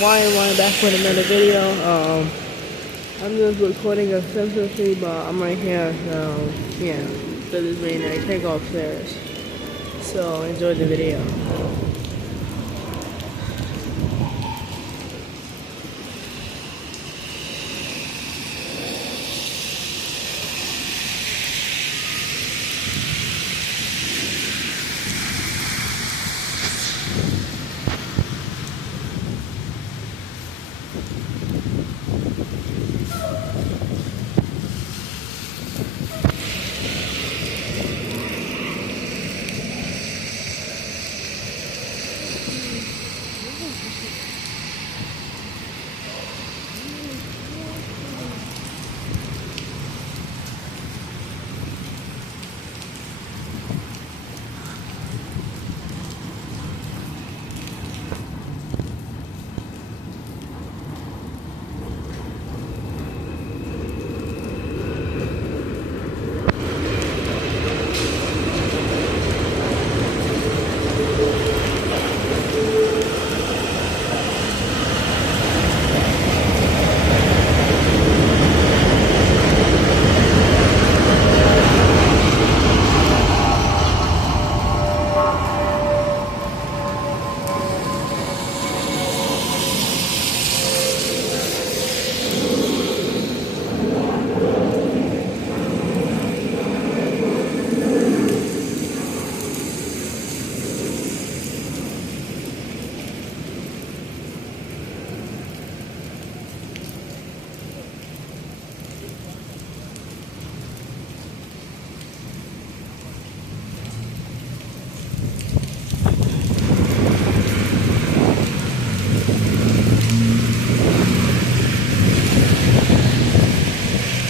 Wine back with another video. I'm just recording a senselessly, but I'm right here. So yeah, so this rain I can't go upstairs. So enjoy the video.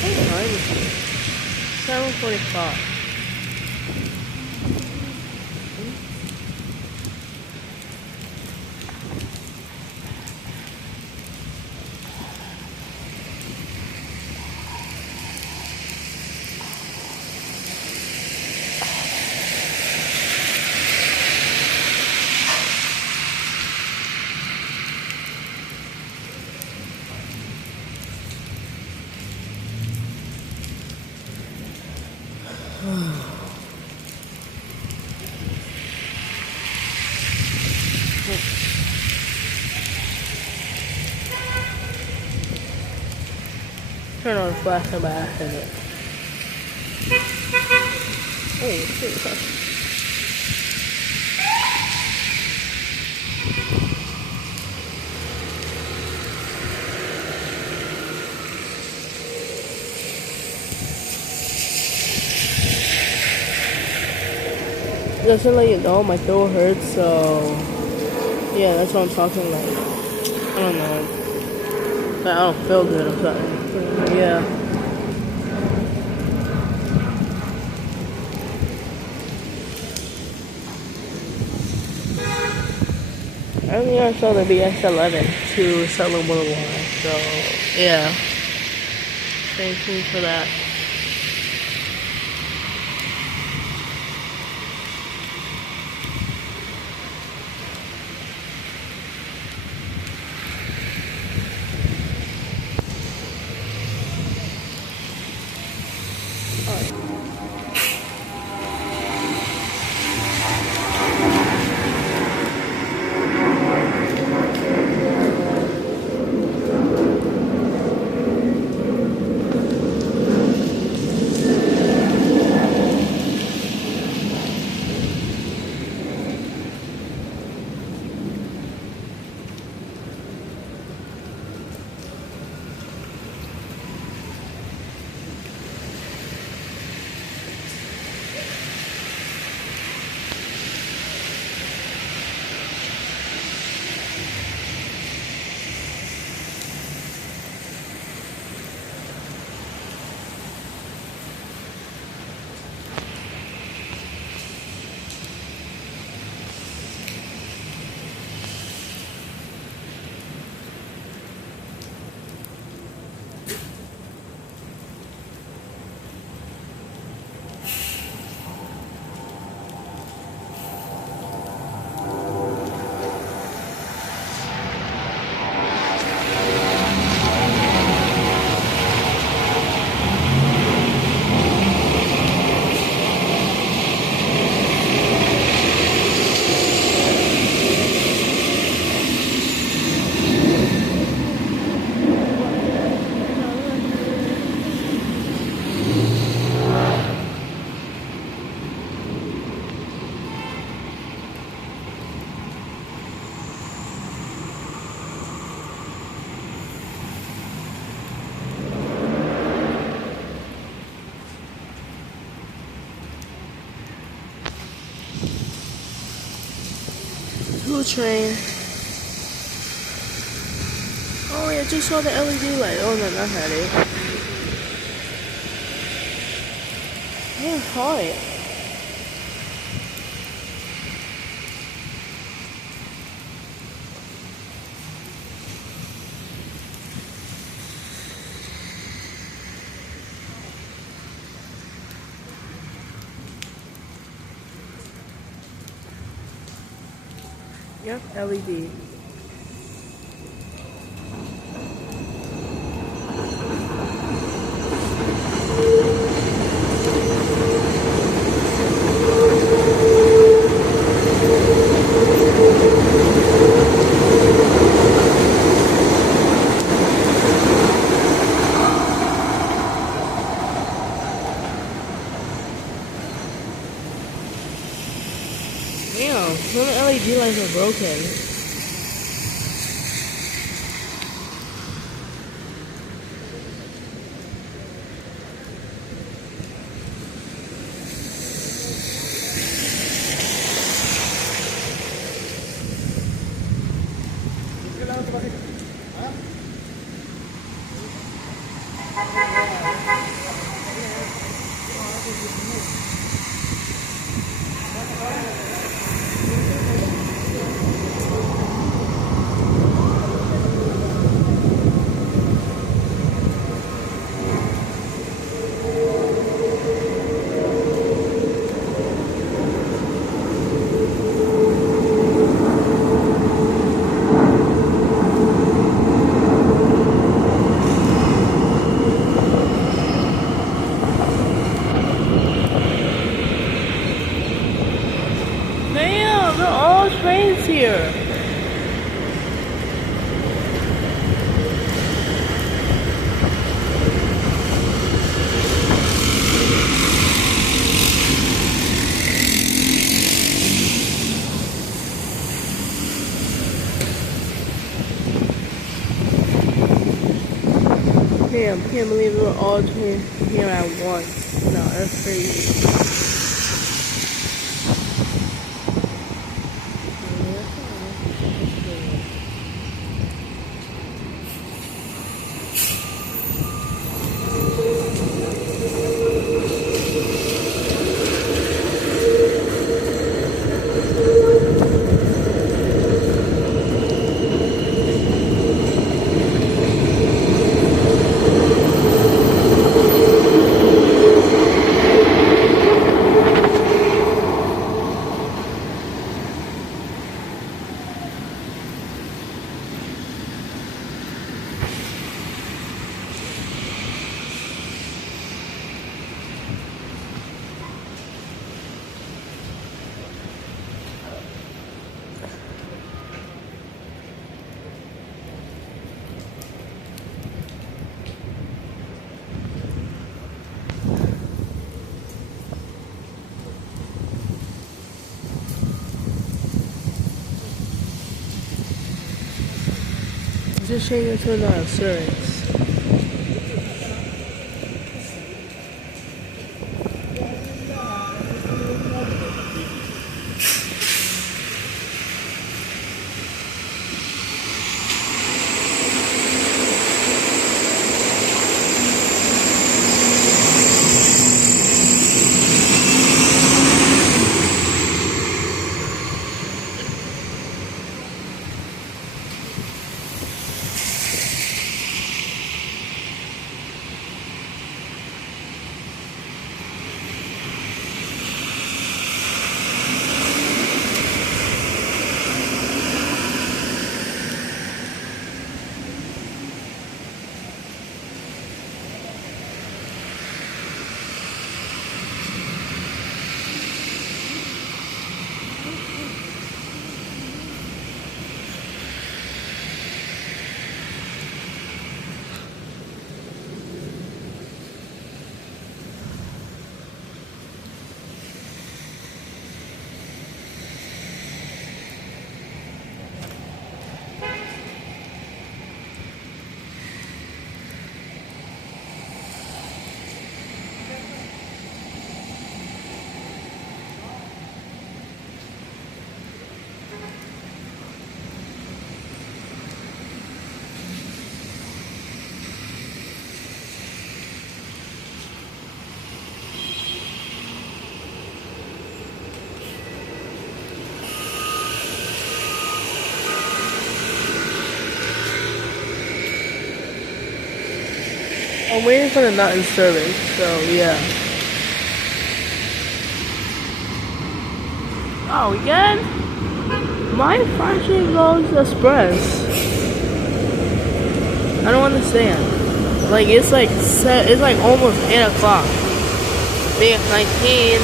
What time is it? 7:45. Turn on the flashlight by accident. Oh shit. Just to let you know, my throat hurts, so yeah, that's what I'm talking like. I don't know. Like, I don't feel good or something. Yeah. I think I saw the BX11 to Sutherland Boulevard, so yeah. Stay tuned for that. train. Oh, yeah, just saw the LED light. Oh, no, not had it. Yeah, hi. Yep, LED. Damn, some of the LED lights are broken. Damn, there are all trains here. Damn, can't believe we were all here at once. No, that's crazy. Just change it to an insurance. I'm waiting for the nut in service, so yeah. Oh, again? My function goes express. I don't understand. Like it's like almost 8 o'clock. Being 19.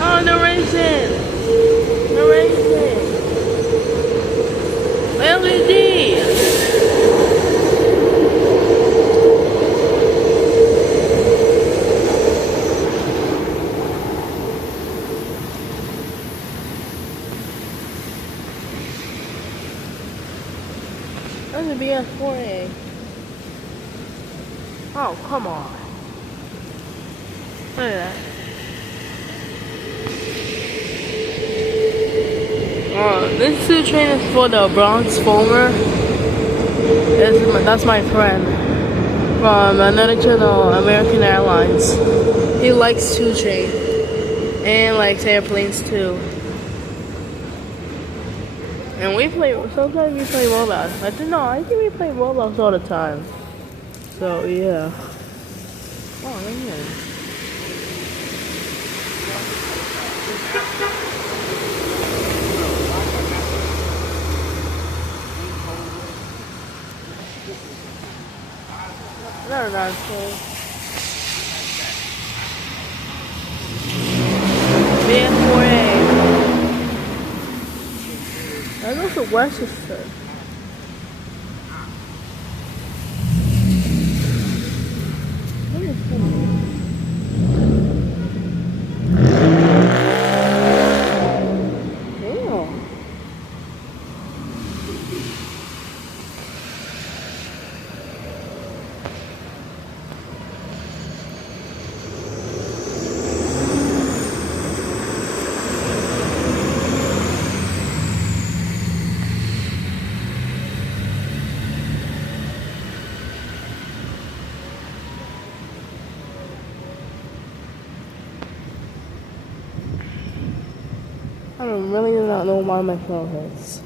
Oh, no racing! No racing! LED! That's a BS4A. Oh, come on. Look at that. This 2 train is for the Bronx Fulmer. That's my friend from another channel, American Airlines. He likes 2 train and likes airplanes too. And sometimes we play Roblox. I think we play Roblox all the time. So yeah. Oh man. No, not cool. BS4A. I go to Westchester. I really do not know why my phone hurts.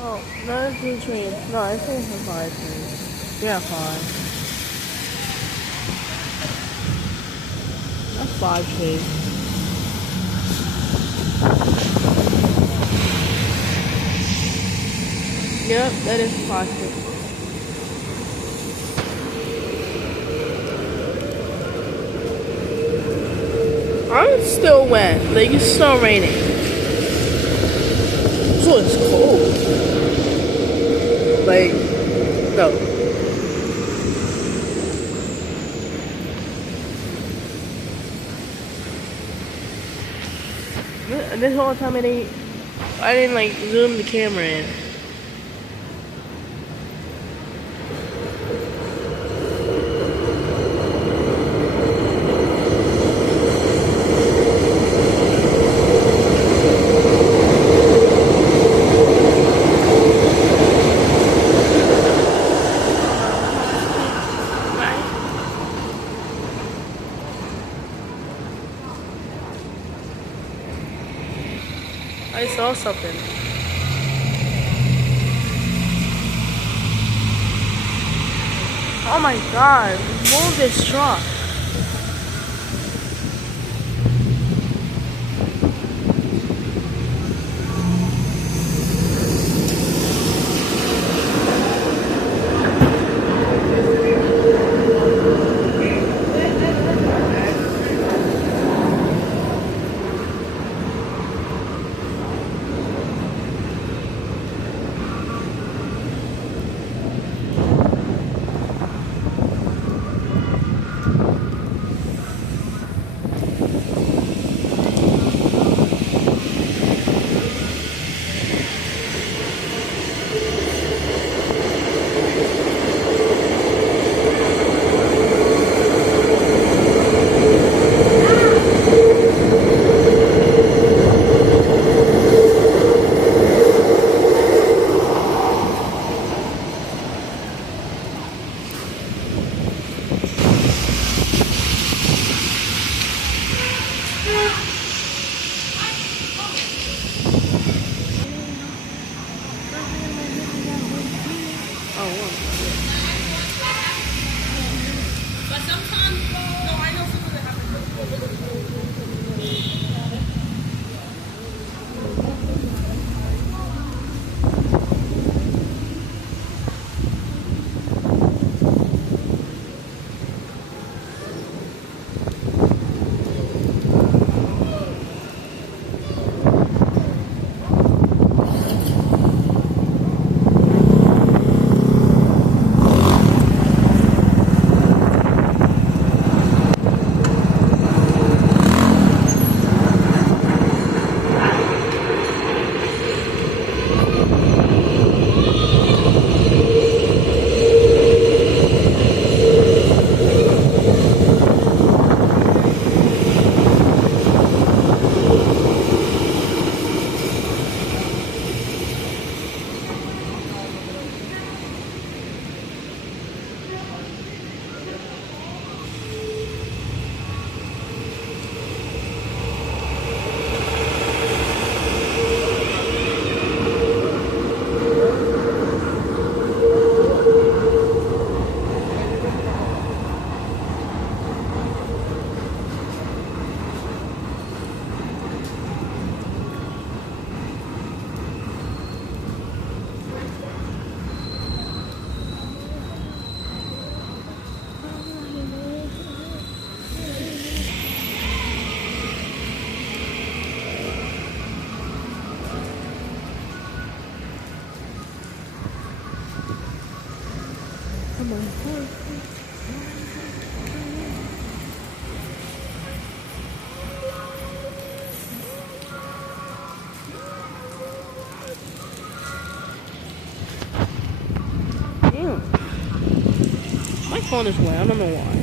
Oh, no, it's 2 train. No, I think it's a 5 train. Yeah, 5. That's 5 train. Yep, that is 5 train. I'm still wet. Like, it's still raining. So it's cold. Like, no. This whole time I didn't like zoom the camera in. I saw something. Oh my god, move this truck. my heart. Damn. My phone is wet. I don't know why.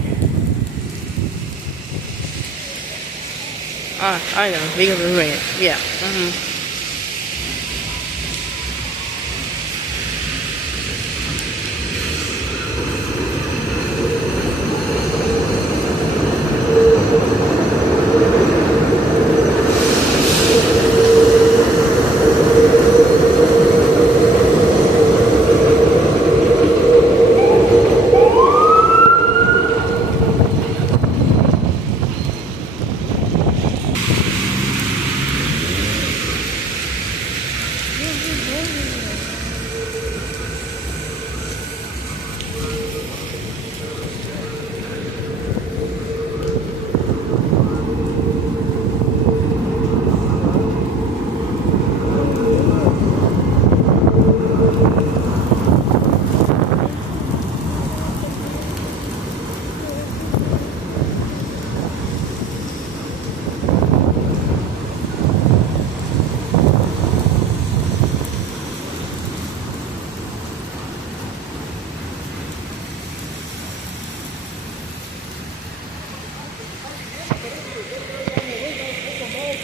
I know. Because it's red. Yeah.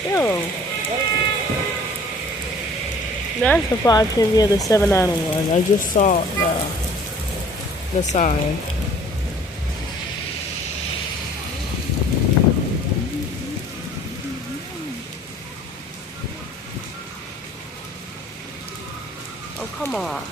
Yo. That's the 510 near the 791. I just saw the sign. Oh, come on.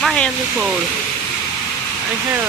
My hands are cold. I kind of